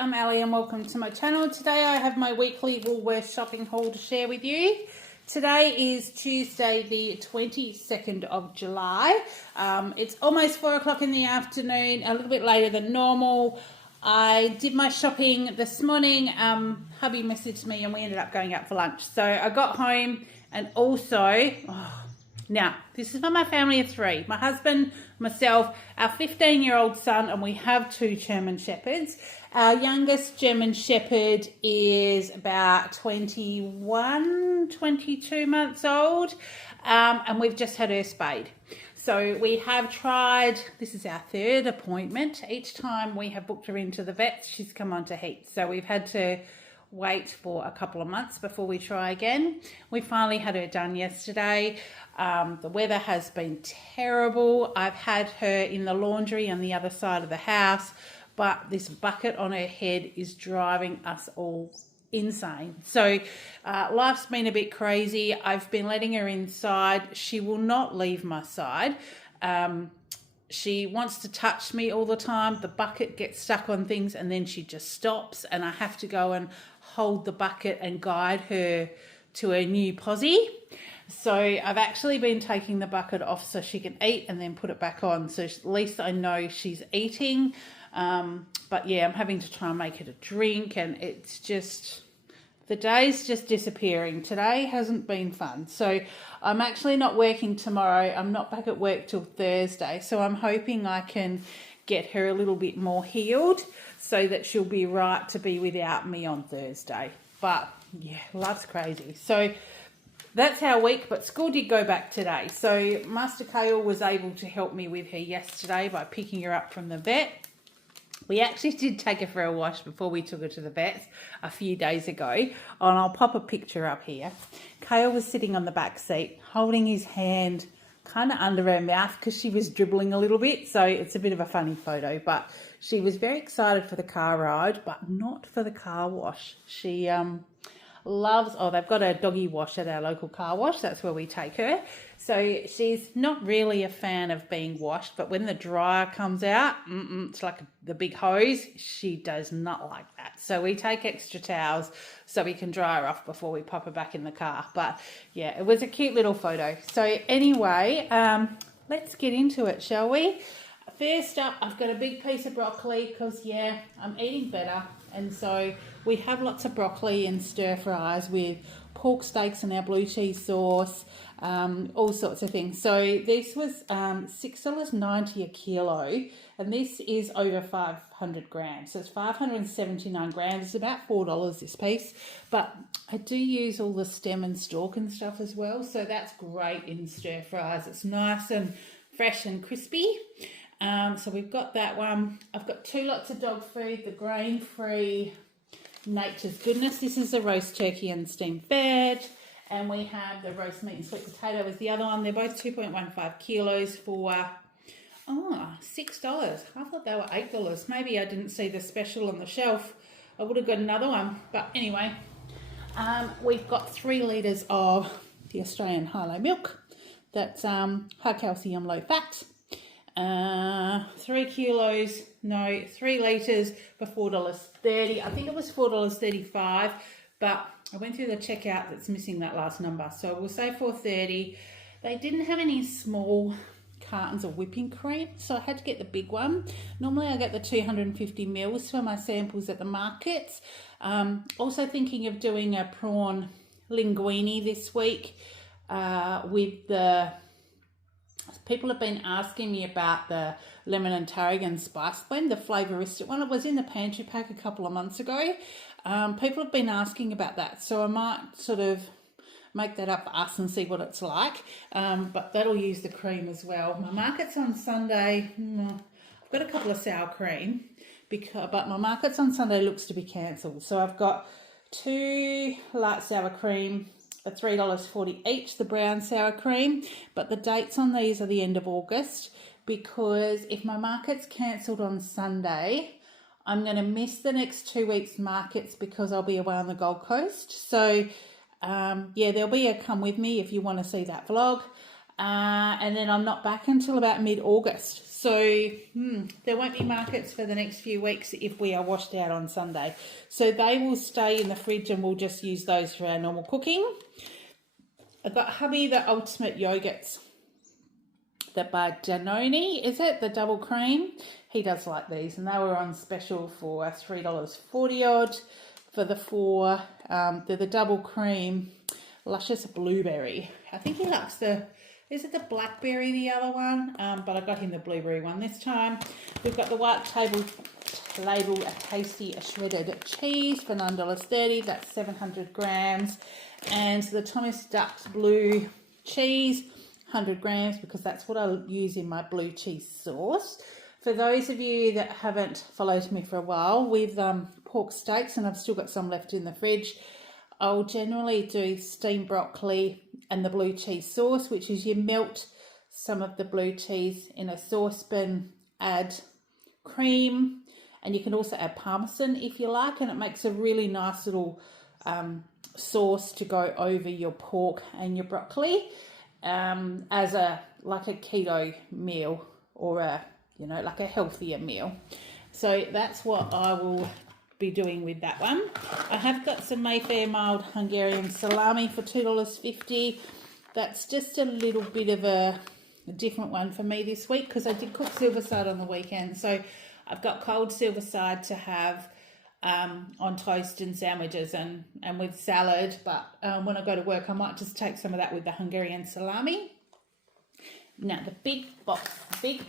I'm Ali and welcome to my channel. Today I have my weekly Woolworths shopping haul to share with you. Today is Tuesday the 22nd of July. It's almost 4 o'clock in the afternoon, a little bit later than normal. I did my shopping this morning. Hubby messaged me and we ended up going out for lunch. So I got home and also... Now, this is for my family of three. My husband, myself, our 15-year-old son, and we have two German Shepherds. Our youngest German Shepherd is about 21, 22 months old, and we've just had her spayed. So we have tried, this is our third appointment. Each time we have booked her into the vet, she's come on to heat. So we've had to wait for a couple of months before we try again. We finally had her done yesterday. The weather has been terrible. I've had her in the laundry on the other side of the house, but this bucket on her head is driving us all insane. So life's been a bit crazy. I've been letting her inside. She will not leave my side. She wants to touch me all the time. The bucket gets stuck on things and then she just stops and I have to go and hold the bucket and guide her to her new posse. So I've actually been taking the bucket off so she can eat and then put it back on. So at least I know she's eating. But yeah, I'm having to try and make it a drink and it's just... the day's just disappearing. Today hasn't been fun. So I'm actually not working tomorrow. I'm not back at work till Thursday. So I'm hoping I can get her a little bit more healed so that she'll be right to be without me on Thursday. But yeah, life's crazy. So that's our week, but school did go back today. So Master Kale was able to help me with her yesterday by picking her up from the vet. We actually did take her for a wash before we took her to the vets a few days ago. And I'll pop a picture up here. Kale was sitting on the back seat, holding his hand kind of under her mouth because she was dribbling a little bit. So it's a bit of a funny photo. But she was very excited for the car ride, but not for the car wash. She loves... oh, they've got a doggy wash at our local car wash. That's where we take her. So she's not really a fan of being washed, but when the dryer comes out, it's like the big hose. She does not like that. So we take extra towels so we can dry her off before we pop her back in the car. But yeah, it was a cute little photo. So anyway, let's get into it, shall we? First up, I've got a big piece of broccoli because, yeah, I'm eating better. And so we have lots of broccoli and stir fries with pork steaks and our blue cheese sauce, all sorts of things. So this was $6.90 a kilo, and this is over 500 grams. So it's 579 grams. It's about $4 this piece. But I do use all the stem and stalk and stuff as well. So that's great in stir fries. It's nice and fresh and crispy. So we've got that one. I've got 2 lots of dog food, the grain-free Nature's Goodness. This is the roast turkey and steamed veg. And we have the roast meat and sweet potato is the other one. They're both 2.15 kilos for, $6. I thought they were $8. Maybe I didn't see the special on the shelf. I would have got another one. But anyway, we've got 3 litres of the Australian high-low milk. That's high calcium, low fat. 3 litres for $4.30. I think it was $4.35, but I went through the checkout that's missing that last number. So we'll say $4.30. They didn't have any small cartons of whipping cream, so I had to get the big one. Normally I get the 250 mils for my samples at the markets. Also thinking of doing a prawn linguine this week with the... people have been asking me about the lemon and tarragon spice blend, the Flavourista one. It was in the Pantry Pack a couple of months ago. People have been asking about that, so I might sort of make that up for us and see what it's like. But that'll use the cream as well. My market's on Sunday. I've got a couple of sour cream, but my market's on Sunday looks to be cancelled. So I've got 2 light sour cream, at $3.40 each, the brown sour cream, but the dates on these are the end of August, because if my market's cancelled on Sunday, I'm going to miss the next 2 weeks markets because I'll be away on the Gold Coast. So yeah, there'll be a come with me if you want to see that vlog. And then I'm not back until about mid-August. So there won't be markets for the next few weeks if we are washed out on Sunday. So they will stay in the fridge and we'll just use those for our normal cooking. I've got hubby the ultimate yogurts. The by Danone, is it? The double cream. He does like these, and they were on special for $3.40 odd for the 4. They're the double cream, luscious blueberry. I think he likes is it the blackberry, the other one? But I got him the blueberry one this time. We've got the white label tasty shredded cheese for $9.30. That's 700 grams. And the Thomas Duck's blue cheese, 100 grams, because that's what I use in my blue cheese sauce. For those of you that haven't followed me for a while, with pork steaks, and I've still got some left in the fridge, I'll generally do steamed broccoli and the blue cheese sauce, which is you melt some of the blue cheese in a saucepan, add cream, and you can also add parmesan if you like, and it makes a really nice little sauce to go over your pork and your broccoli as like a keto meal, or like a healthier meal. So that's what I will be doing with that one. I have got some Mayfair mild Hungarian salami for $2.50. That's just a little bit of a different one for me this week, because I did cook silverside on the weekend. So I've got cold silverside to have on toast and sandwiches and with salad, but when I go to work I might just take some of that with the Hungarian salami. Now the big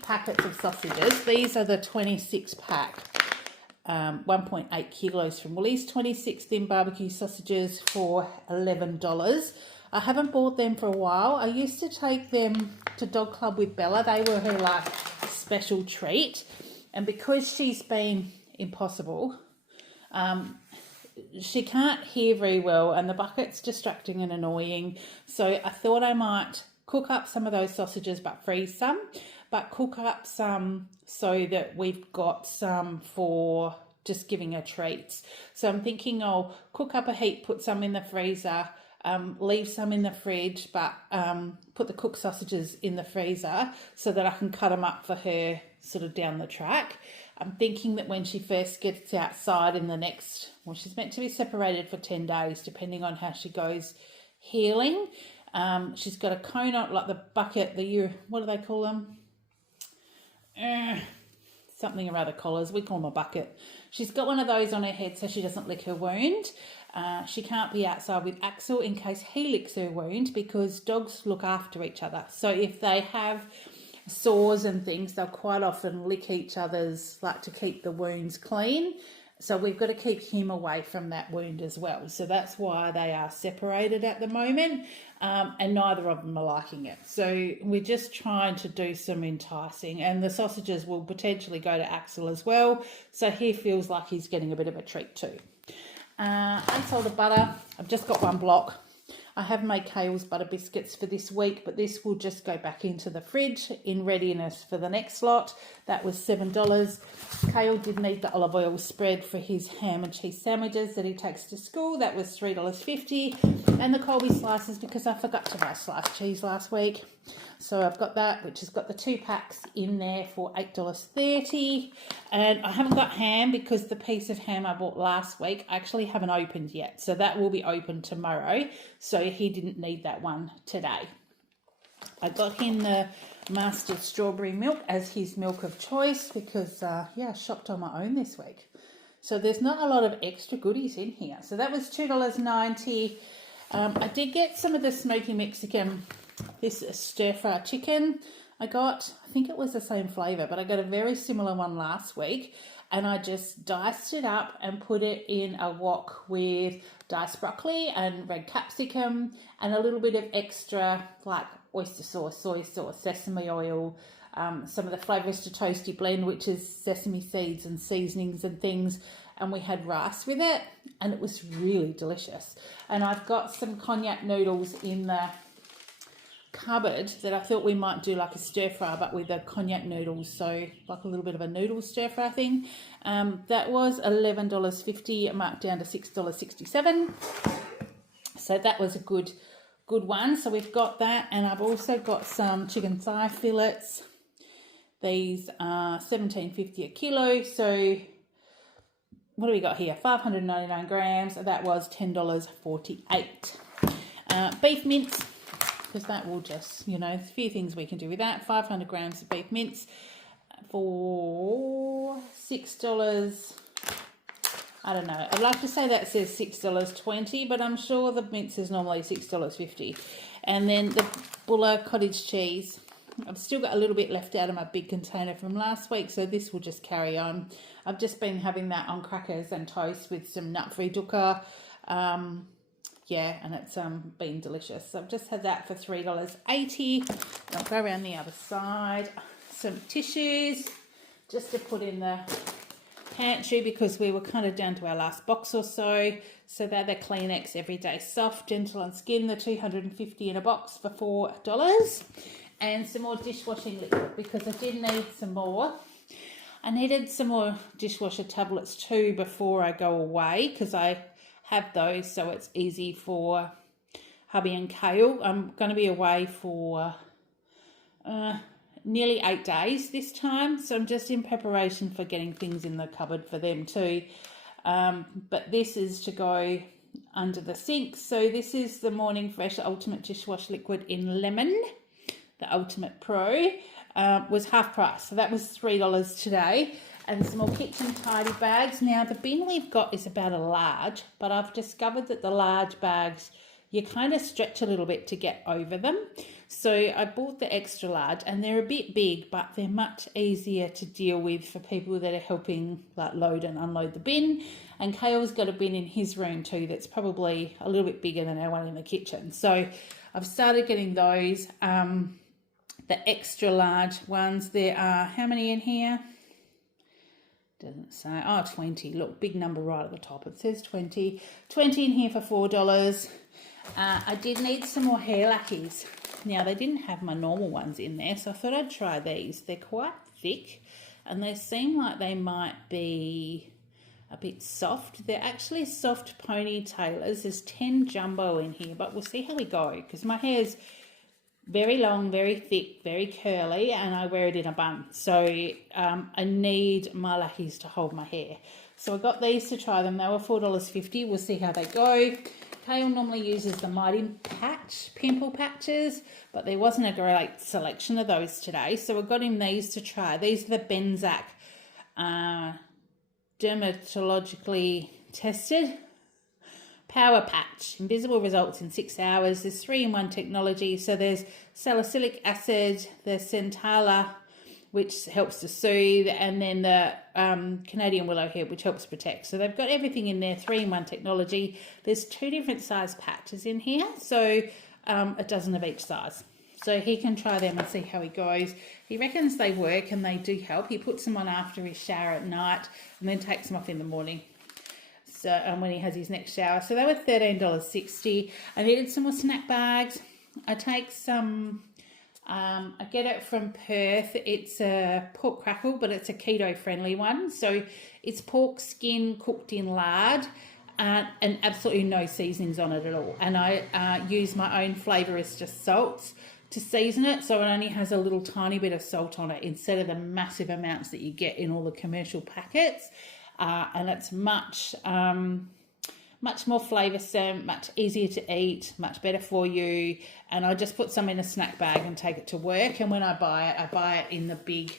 packets of sausages, these are the 26 pack, 1.8 kilos from Woolies, 26 thin barbecue sausages for $11. I haven't bought them for a while. I used to take them to Dog Club with Bella. They were her like special treat, and because she's been impossible, she can't hear very well and the bucket's distracting and annoying, so I thought I might cook up some of those sausages but freeze some, but cook up some so that we've got some for just giving her treats. So I'm thinking I'll cook up a heap, put some in the freezer, leave some in the fridge, but put the cooked sausages in the freezer so that I can cut them up for her sort of down the track. I'm thinking that when she first gets outside in the next, well, she's meant to be separated for 10 days, depending on how she goes healing. She's got a cone on, like the bucket, what do they call them? Something or other collars. We call them a bucket. She's got one of those on her head so she doesn't lick her wound. She can't be outside with Axel in case he licks her wound, because dogs look after each other. So if they have sores and things, they'll quite often lick each other's, like to keep the wounds clean. So we've got to keep him away from that wound as well. So that's why they are separated at the moment, and neither of them are liking it. So we're just trying to do some enticing, and the sausages will potentially go to Axel as well. So he feels like he's getting a bit of a treat too. Unsalted butter, I've just got one block. I have made Kale's butter biscuits for this week, but this will just go back into the fridge in readiness for the next lot. That was $7. Kale did need the olive oil spread for his ham and cheese sandwiches that he takes to school. That was $3.50. And the Colby slices, because I forgot to buy sliced cheese last week. So I've got that, which has got the 2 packs in there for $8.30. And I haven't got ham because the piece of ham I bought last week I actually haven't opened yet. So that will be opened tomorrow. So he didn't need that one today. I got him the Master Strawberry Milk as his milk of choice because, I shopped on my own this week. So there's not a lot of extra goodies in here. So that was $2.90. I did get some of the Smoky Mexican, this stir-fry chicken I got. I think it was the same flavour, but I got a very similar one last week. And I just diced it up and put it in a wok with diced broccoli and red capsicum and a little bit of extra like oyster sauce, soy sauce, sesame oil, some of the Flavourista Toasty Blend, which is sesame seeds and seasonings and things. And we had rice with it and it was really delicious. And I've got some cognac noodles in the cupboard that I thought we might do like a stir fry but with the cognac noodles, so like a little bit of a noodle stir fry thing. That was $11.50, marked down to $6.67. So that was a good one. So we've got that, and I've also got some chicken thigh fillets, These are $17.50 a kilo. So what do we got here? 599 grams. That was $10.48. Beef mince, because that will just, you know, a few things we can do with that. 500 grams of beef mince for $6. I don't know. I'd like to say that says $6.20, but I'm sure the mince is normally $6.50. And then the Buller cottage cheese. I've still got a little bit left out of my big container from last week, so this will just carry on. I've just been having that on crackers and toast with some nut-free dukkha. Yeah, and it's been delicious. So I've just had that for $3.80. I'll go around the other side. Some tissues just to put in the pantry because we were kind of down to our last box or so. So they're the Kleenex Everyday Soft, Gentle on Skin, the 250 in a box for $4. And some more dishwashing liquid because I did need some more. I needed some more dishwasher tablets too before I go away because I have those so it's easy for hubby and Kale. I'm going to be away for nearly 8 days this time, so I'm just in preparation for getting things in the cupboard for them too. But this is to go under the sink. So this is the Morning Fresh Ultimate Dishwash Liquid in Lemon. The Ultimate Pro was half price, so that was $3 today. And some more kitchen tidy bags. Now the bin we've got is about a large, but I've discovered that the large bags, you kind of stretch a little bit to get over them. So I bought the extra large and they're a bit big, but they're much easier to deal with for people that are helping like load and unload the bin. And Kale's got a bin in his room too that's probably a little bit bigger than our one in the kitchen. So I've started getting those. The extra large ones, there are, how many in here? Doesn't say. Oh, 20. Look, big number right at the top. It says 20. 20 in here for $4. I did need some more hair lacquers. Now, they didn't have my normal ones in there, so I thought I'd try these. They're quite thick, and they seem like they might be a bit soft. They're actually soft ponytailers. There's 10 jumbo in here, but we'll see how we go, because my hair's very long, very thick, very curly, and I wear it in a bun. So I need my lacquers to hold my hair. So I got these to try them. They were $4.50. We'll see how they go. Kale normally uses the Mighty Patch pimple patches, but there wasn't a great selection of those today. So I got him these to try. These are the Benzac dermatologically tested Power Patch. Invisible results in 6 hours. There's 3-in-1 technology. So there's salicylic acid, there's Centala, which helps to soothe, and then the Canadian willow hair, which helps protect. So they've got everything in there, 3-in-1 technology. There's 2 different size patches in here, so a dozen of each size. So he can try them and see how he goes. He reckons they work and they do help. He puts them on after his shower at night and then takes them off in the morning. So when he has his next shower. So they were $13.60. I needed some more snack bags. I take some, I get it from Perth. It's a pork crackle, but it's a keto friendly one. So it's pork skin cooked in lard and absolutely no seasonings on it at all. And I use my own Flavourista salts to season it, so it only has a little tiny bit of salt on it instead of the massive amounts that you get in all the commercial packets. And it's much more flavoursome, much easier to eat, much better for you. And I just put some in a snack bag and take it to work. And when I buy it in the big,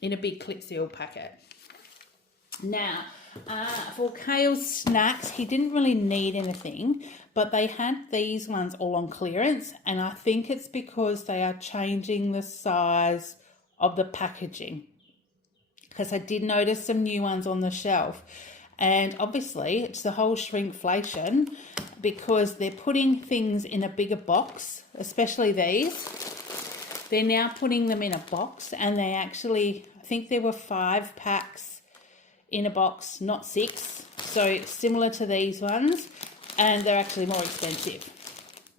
in a big clip seal packet. Now, for Kale's snacks, he didn't really need anything, but they had these ones all on clearance. And I think it's because they are changing the size of the packaging, because I did notice some new ones on the shelf. And obviously it's the whole shrinkflation, because they're putting things in a bigger box, especially these. They're now putting them in a box, and they actually, I think there were 5 packs in a box, not 6. So similar to these ones, and they're actually more expensive.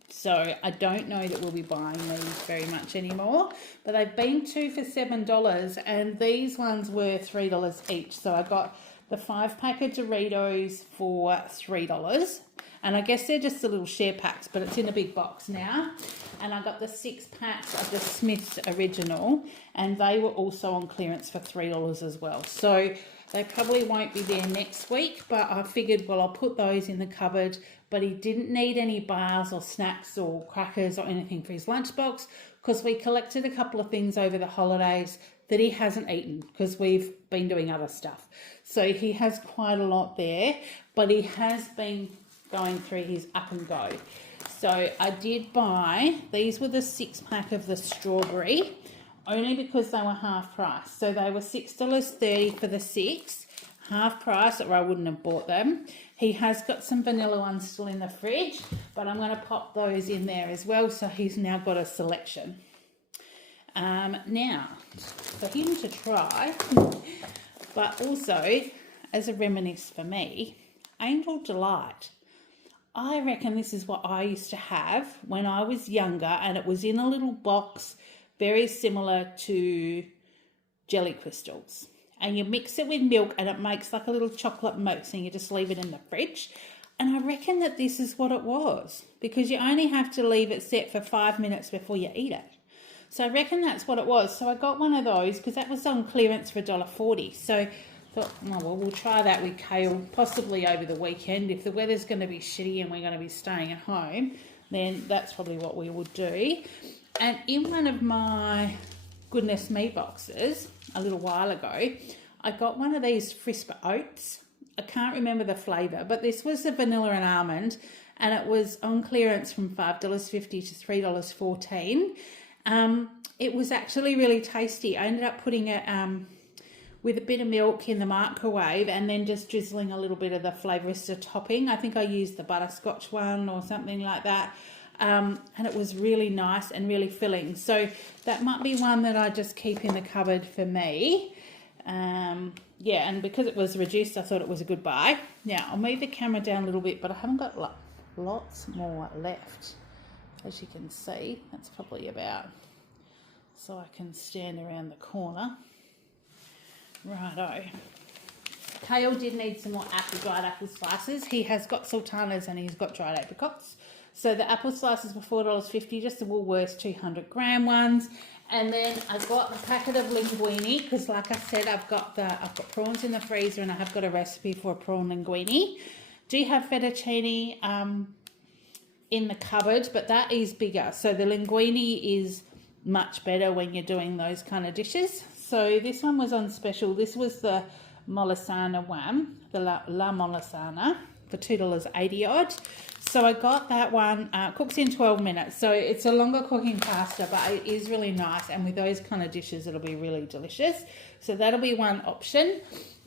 So I don't know that we'll be buying these very much anymore, but they've been 2 for $7, and these ones were $3 each. So I got the 5-pack of Doritos for $3. And I guess they're just the little share packs, but it's in a big box now. And I got the 6 packs of the Smith's Original, and they were also on clearance for $3 as well. So they probably won't be there next week, but I figured, well, I'll put those in the cupboard. But he didn't need any bars or snacks or crackers or anything for his lunchbox, because we collected a couple of things over the holidays that he hasn't eaten because we've been doing other stuff. So he has quite a lot there, but he has been going through his up and go. So I did buy, these were the 6-pack of the strawberry, only because they were half price. So they were $6.30 for the 6, half price, or I wouldn't have bought them. He has got some vanilla ones still in the fridge, but I'm going to pop those in there as well, so he's now got a selection. Now, for him to try, but also as a reminisce for me, Angel Delight. I reckon this is what I used to have when I was younger, and it was in a little box very similar to jelly crystals. And you mix it with milk and it makes like a little chocolate mousse, and you just leave it in the fridge. And I reckon that this is what it was, because you only have to leave it set for 5 minutes before you eat it. So I reckon that's what it was. So I got one of those because that was on clearance for $1.40. So I thought, oh, well, we'll try that with kale possibly over the weekend. If the weather's going to be shitty and we're going to be staying at home, then that's probably what we would do. And in one of my Goodness Me boxes a little while ago, I got one of these Flavourista oats. I can't remember the flavour, but this was the vanilla and almond, and it was on clearance from $5.50 to $3.14. It was actually really tasty. I ended up putting it with a bit of milk in the microwave and then just drizzling a little bit of the Flavourista topping. I think I used the butterscotch one or something like that. And it was really nice and really filling. So that might be one that I just keep in the cupboard for me. Yeah, and because it was reduced, I thought it was a good buy. Now, I'll move the camera down a little bit, but I haven't got lots more left. As you can see, that's probably about, so I can stand around the corner. Righto. Kale did need some more dried apple slices. He has got sultanas and he's got dried apricots. So the apple slices were $4.50, just the Woolworths 200-gram ones. And then I got a packet of linguine because, like I said, I've got prawns in the freezer, and I have got a recipe for a prawn linguine. Do have fettuccine in the cupboard, but that is bigger. So the linguine is much better when you're doing those kind of dishes. So this one was on special. This was the Molisana one, the La Molisana, for $2.80 odd. So I got that one, cooks in 12 minutes. So it's a longer cooking pasta, but it is really nice. And with those kind of dishes, it'll be really delicious. So that'll be one option.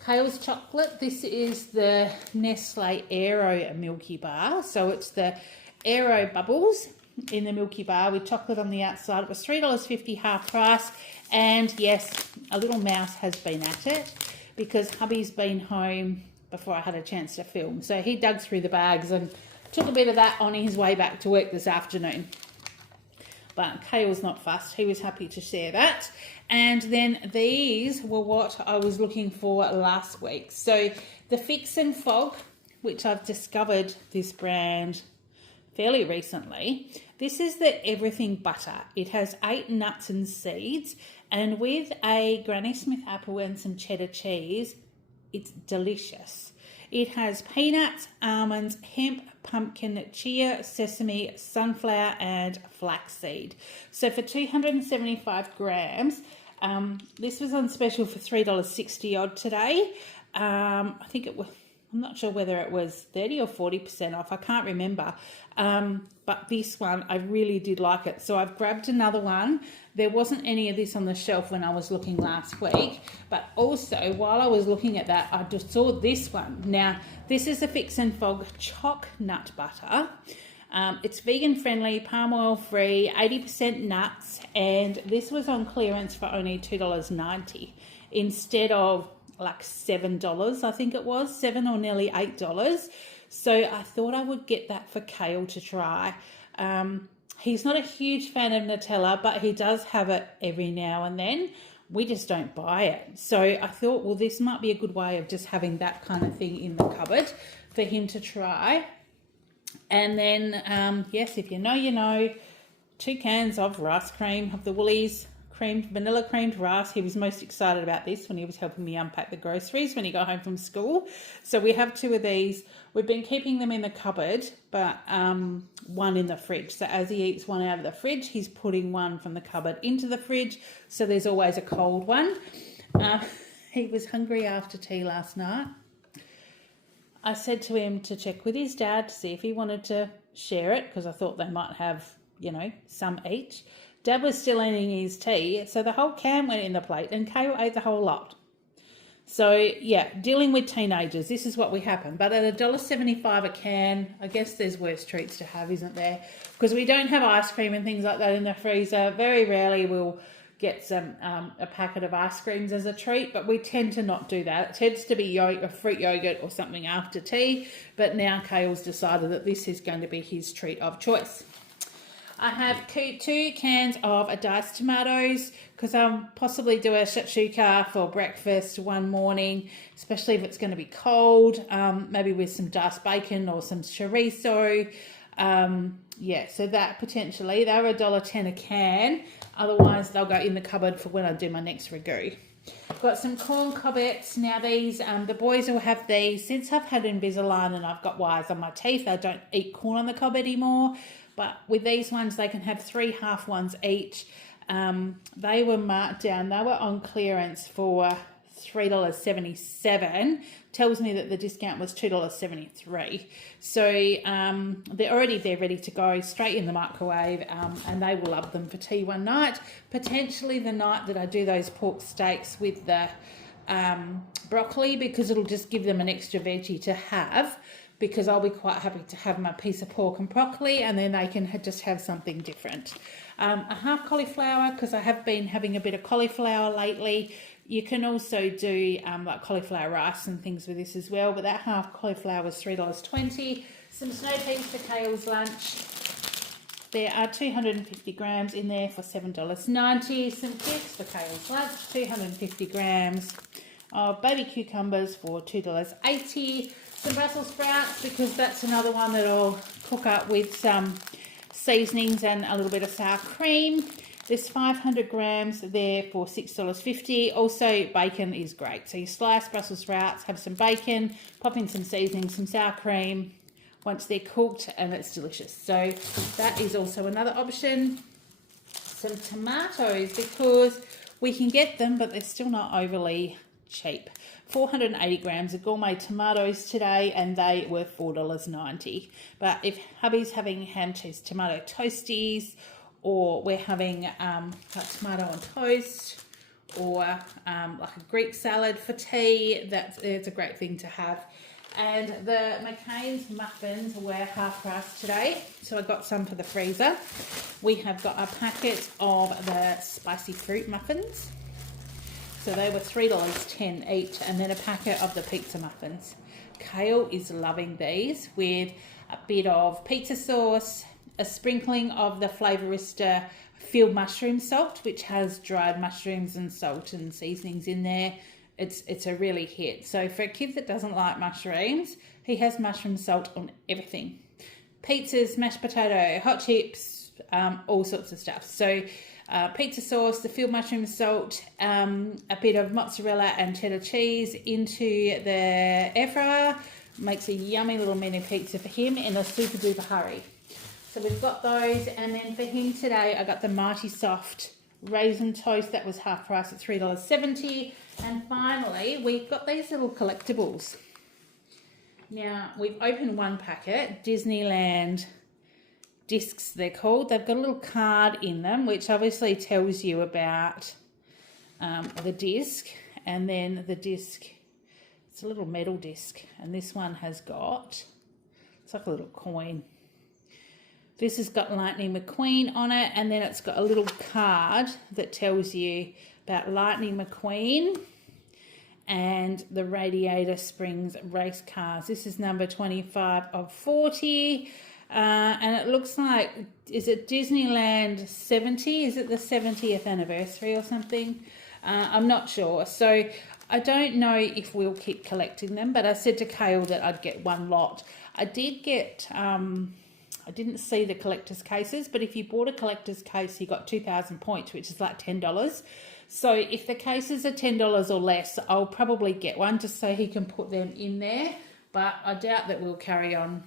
Kale's chocolate. This is the Nestle Aero Milky Bar. So it's the Aero Bubbles in the Milky Bar with chocolate on the outside. It was $3.50 half price. And yes, a little mouse has been at it because hubby's been home before I had a chance to film. So he dug through the bags and took a bit of that on his way back to work this afternoon. But Kale's not fussed. He was happy to share that. And then these were what I was looking for last week. So the Fix and Fog, which I've discovered this brand fairly recently. This is the everything butter. It has 8 nuts and seeds. And with a Granny Smith apple and some cheddar cheese, it's delicious. It has peanuts, almonds, hemp, pumpkin, chia, sesame, sunflower, and flaxseed. So for 275 grams, this was on special for $3.60 odd today. I think it was, I'm not sure whether it was 30 or 40% off. I can't remember. But this one, I really did like it. So I've grabbed another one. There wasn't any of this on the shelf when I was looking last week. But also, while I was looking at that, I just saw this one. Now, this is the Fix and Fog Choc Nut Butter. It's vegan friendly, palm oil free, 80% nuts. And this was on clearance for only $2.90 instead of like $7, I think it was, $7 or nearly $8. So I thought I would get that for Kale to try. He's not a huge fan of Nutella, but he does have it every now and then. we just don't buy it. So I thought, well, this might be a good way of just having that kind of thing in the cupboard for him to try. And then, yes, if you know, you know, 2 cans of rice cream, of the Woolies vanilla creamed rice. He was most excited about this when he was helping me unpack the groceries when he got home from school. So we have 2 of these. We've been keeping them in the cupboard, but one in the fridge. So as he eats one out of the fridge, he's putting one from the cupboard into the fridge. So there's always a cold one. He was hungry after tea last night. I said to him to check with his dad to see if he wanted to share it, because I thought they might have, you know, some each. Dad was still eating his tea, so the whole can went in the plate and Kale ate the whole lot. So, yeah, dealing with teenagers, this is what we happen. But at $1.75 a can, I guess there's worse treats to have, isn't there? Because we don't have ice cream and things like that in the freezer. Very rarely we'll get some a packet of ice creams as a treat, but we tend to not do that. It tends to be a fruit yogurt or something after tea, but now Kale's decided that this is going to be his treat of choice. I have 2 cans of diced tomatoes because I'll possibly do a shakshuka for breakfast one morning, especially if it's going to be cold, maybe with some diced bacon or some chorizo. Yeah, so that potentially, they're $1.10 a can. Otherwise, they'll go in the cupboard for when I do my next ragu. I've got some corn cobbets. Now these, the boys will have these. Since I've had Invisalign and I've got wires on my teeth, I don't eat corn on the cob anymore. But with these ones, they can have 3 half ones each. They were marked down. They were on clearance for $3.77. Tells me that the discount was $2.73. So they're already there, ready to go, straight in the microwave, and they will love them for tea one night. Potentially the night that I do those pork steaks with the broccoli, because it'll just give them an extra veggie to have, because I'll be quite happy to have my piece of pork and broccoli, and then they can just have something different. A half cauliflower, because I have been having a bit of cauliflower lately. You can also do like cauliflower rice and things with this as well, but that half cauliflower was $3.20. Some snow peas for Kale's lunch. There are 250 grams in there for $7.90. Some chips for Kale's lunch, 250 grams of baby cucumbers for $2.80. Some Brussels sprouts, because that's another one that I'll cook up with some seasonings and a little bit of sour cream. There's 500 grams there for $6.50. Also, bacon is great. So you slice Brussels sprouts, have some bacon, pop in some seasoning, some sour cream once they're cooked, and it's delicious. So that is also another option. Some tomatoes, because we can get them, but they're still not overly cheap. 480 grams of gourmet tomatoes today, and they were $4.90. But if hubby's having ham cheese tomato toasties, or we're having like tomato on toast, or like a Greek salad for tea, it's a great thing to have. And the McCain's muffins were half price today, so I got some for the freezer. We have got a packet of the spicy fruit muffins. So they were $3.10 each, and then a packet of the pizza muffins. Kale is loving these with a bit of pizza sauce, a sprinkling of the Flavourista field mushroom salt, which has dried mushrooms and salt and seasonings in there. It's a really hit. So for a kid that doesn't like mushrooms, he has mushroom salt on everything. Pizzas, mashed potato, hot chips, all sorts of stuff. So pizza sauce, the field mushroom salt, a bit of mozzarella and cheddar cheese into the air fryer. Makes a yummy little mini pizza for him in a super duper hurry. So we've got those, and then for him today I got the Mighty Soft raisin toast. That was half price at $3.70. And finally we've got these little collectibles. Now we've opened one packet, Disneyland discs they're called. They've got a little card in them which obviously tells you about the disc, and then the disc, it's a little metal disc, and this one has got, it's like a little coin. This has got Lightning McQueen on it, and then it's got a little card that tells you about Lightning McQueen and the Radiator Springs race cars. This is number 25 of 40. And it looks like, is it Disneyland 70? Is it the 70th anniversary or something? I'm not sure. So I don't know if we'll keep collecting them, but I said to Kale that I'd get one lot. I did get, I didn't see the collector's cases, but if you bought a collector's case, you got 2,000 points, which is like $10. So if the cases are $10 or less, I'll probably get one just so he can put them in there. But I doubt that we'll carry on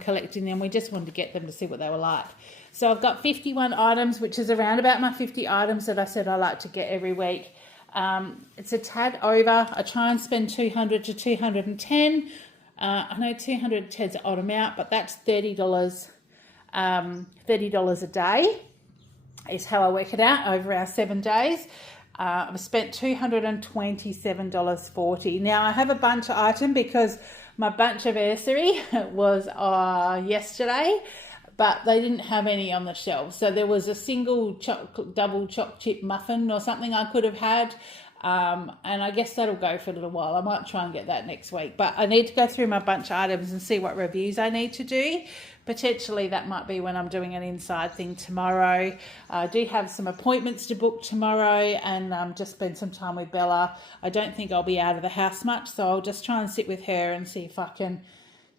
collecting them. We just wanted to get them to see what they were like. So I've got 51 items, which is around about my 50 items that I said I like to get every week. It's a tad over. I try and spend 200 to 210. I know 210 is an odd amount, but that's $30. $30 a day is how I work it out over our 7 days. I've spent $227.40. Now I have a bunch of items because my bunch anniversary was yesterday, but they didn't have any on the shelf. So there was a single double choc chip muffin or something I could have had. And I guess that'll go for a little while. I might try and get that next week. But I need to go through my bunch of items and see what reviews I need to do. Potentially that might be when I'm doing an inside thing tomorrow. I do have some appointments to book tomorrow and just spend some time with Bella. I don't think I'll be out of the house much, so I'll just try and sit with her and see if I can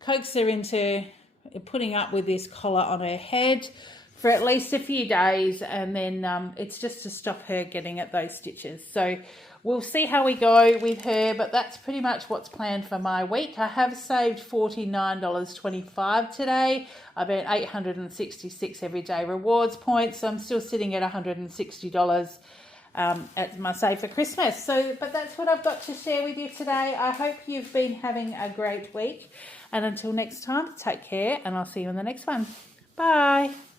coax her into putting up with this collar on her head for at least a few days, and then it's just to stop her getting at those stitches. So we'll see how we go with her, but that's pretty much what's planned for my week. I have saved $49.25 today. I've earned $866 everyday rewards points, so I'm still sitting at $160 at my save for Christmas. So, but that's what I've got to share with you today. I hope you've been having a great week, and until next time, take care, and I'll see you in the next one. Bye.